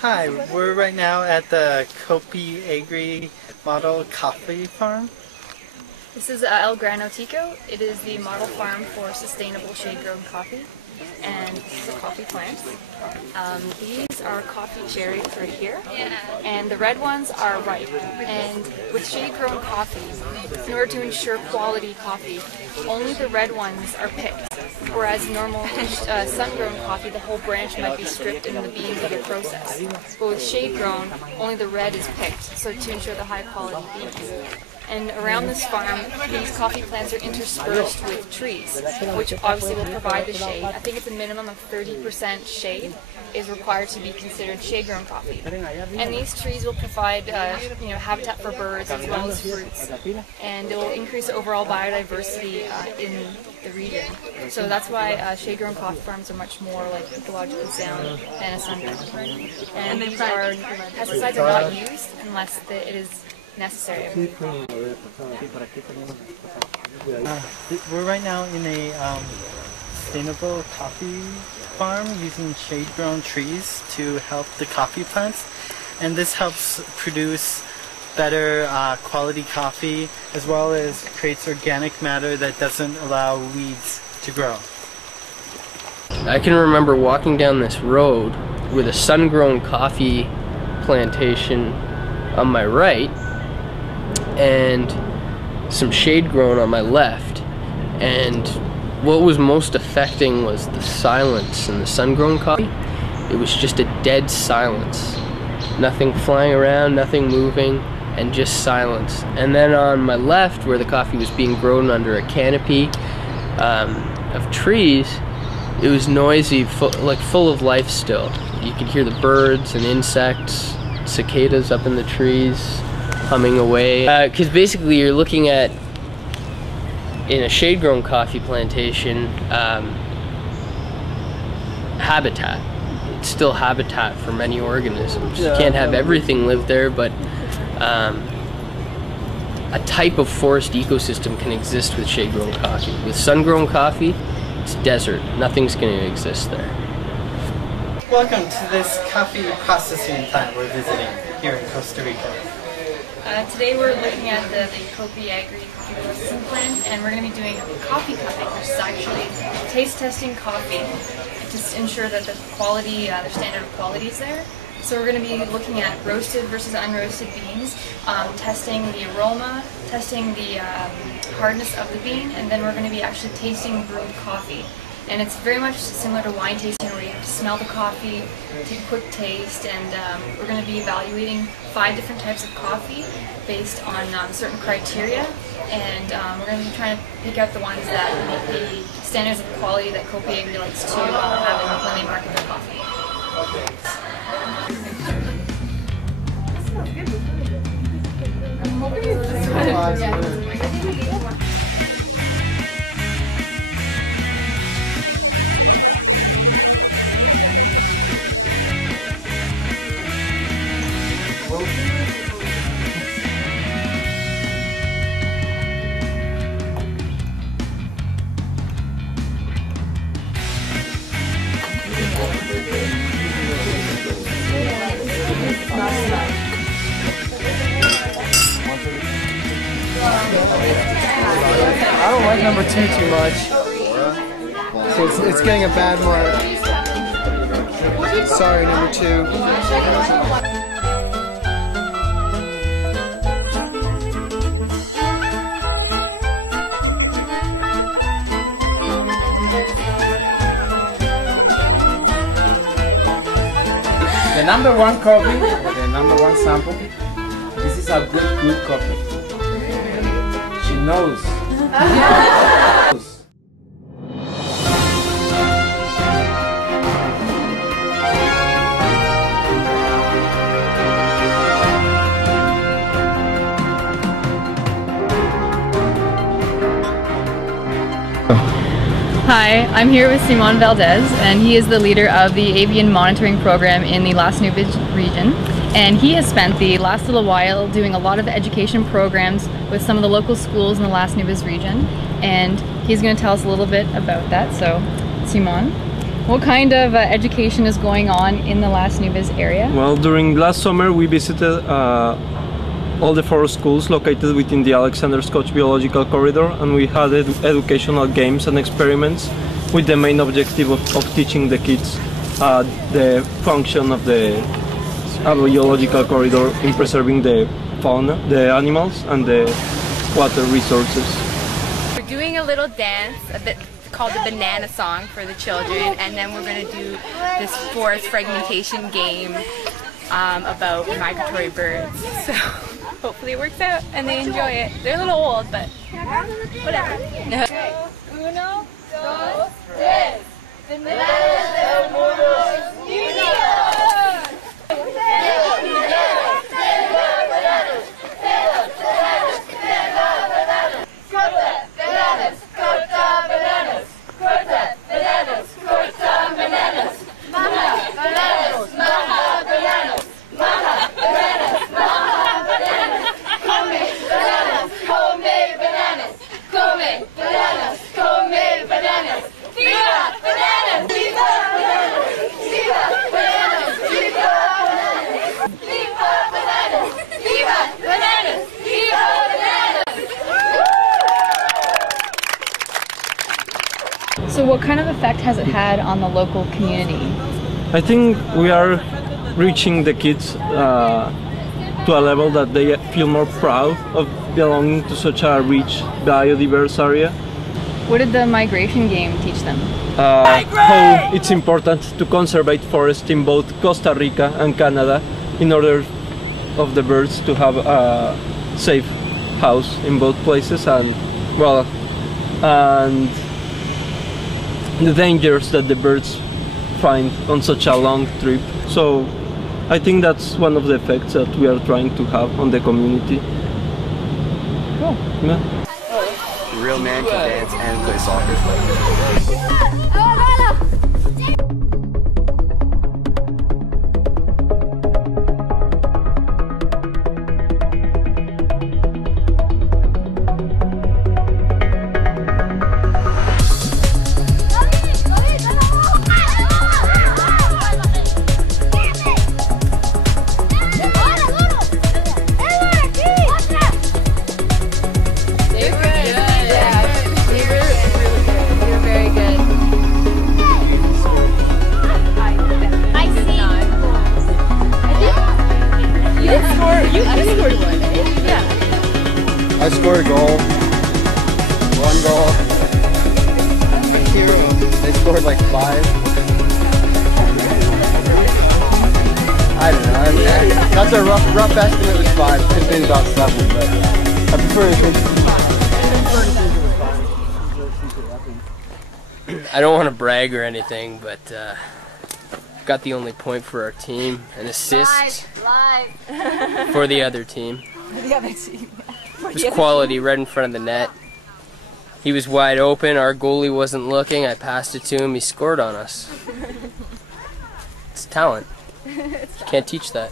Hi, we're right now at the Copi Agri Model Coffee Farm. This is El Grano Tico. It is the model farm for sustainable shade-grown coffee, and this is a coffee plant. These are coffee cherries right here, and the red ones are ripe. And with shade-grown coffee, in order to ensure quality coffee, only the red ones are picked. Whereas normal sun-grown coffee, the whole branch might be stripped and the beans will get processed. But with shade-grown, only the red is picked, so to ensure the high-quality beans. And around this farm, these coffee plants are interspersed with trees, which obviously will provide the shade. I think it's a minimum of 30% shade is required to be considered shade-grown coffee. And these trees will provide habitat for birds as well as fruits. And it will increase overall biodiversity in the region. So that's why shade-grown coffee farms are much more like ecologically sound than a sun-grown. And these are, pesticides are not used unless it is necessary. We're right now in a sustainable coffee farm using shade-grown trees to help the coffee plants, and this helps produce better quality coffee as well as creates organic matter that doesn't allow weeds to grow. I can remember walking down this road with a sun-grown coffee plantation on my right and some shade grown on my left, and what was most affecting was the silence in the sun-grown coffee. It was just a dead silence. Nothing flying around, nothing moving, and just silence. And then on my left, where the coffee was being grown under a canopy of trees, it was noisy, full of life still. You could hear the birds and insects, cicadas up in the trees, humming away. Because basically you're looking at, in a shade-grown coffee plantation, habitat. It's still habitat for many organisms. You can't have everything live there, but a type of forest ecosystem can exist with shade-grown coffee. With sun-grown coffee, it's desert. Nothing's going to exist there. Welcome to this coffee processing plant we're visiting here in Costa Rica. Today we're looking at the Copi Agri coffee processing plant, and we're going to be doing coffee cupping, which is actually taste testing coffee to ensure that the quality, the standard of quality is there. So we're going to be looking at roasted versus unroasted beans, testing the aroma, testing the hardness of the bean, and then we're going to be actually tasting brewed coffee. And it's very much similar to wine tasting, where you have to smell the coffee, take a quick taste, and we're going to be evaluating 5 different types of coffee based on certain criteria, and we're going to be trying to pick out the ones that meet the standards of quality that Copi Agri likes to have when they market their coffee. I don't like number 2 too much, so it's getting a bad mark. Sorry, number 2. The number 1 coffee, the number 1 sample, this is a good coffee. She knows. Hi, I'm here with Simon Valdez, and he is the leader of the avian monitoring program in the Las Nubes region. And he has spent the last little while doing a lot of education programs with some of the local schools in the Las Nubes region. And he's going to tell us a little bit about that. So, Simon. What kind of education is going on in the Las Nubes area? Well, during last summer we visited all the 4 schools located within the Alexander Scotch Biological Corridor, and we had educational games and experiments with the main objective of teaching the kids the function of the biological corridor in preserving the fauna, the animals, and the water resources. We're doing a little dance, called the banana song for the children, and then we're going to do this forest fragmentation game about migratory birds. So hopefully it works out and they enjoy it. They're a little old, but whatever. Uno, dos, tres. Bananas del mundo unidos. So what kind of effect has it had on the local community? I think we are reaching the kids to a level that they feel more proud of belonging to such a rich, biodiverse area. What did the migration game teach them? How it's important to conserve forests in both Costa Rica and Canada in order of the birds to have a safe house in both places, and well, and the dangers that the birds find on such a long trip. So I think that's one of the effects that we are trying to have on the community. Cool. Yeah. A real man can dance and play soccer. I scored a goal, 1 goal. They scored like 5. I don't know. I mean, that's a rough estimate was 5. Could have been about 7, but I prefer to think it was 5. I don't want to brag or anything, but got the only point for our team, an assist for the other team. It was quality right in front of the net. He was wide open, our goalie wasn't looking, I passed it to him, he scored on us. It's talent. Can't teach that.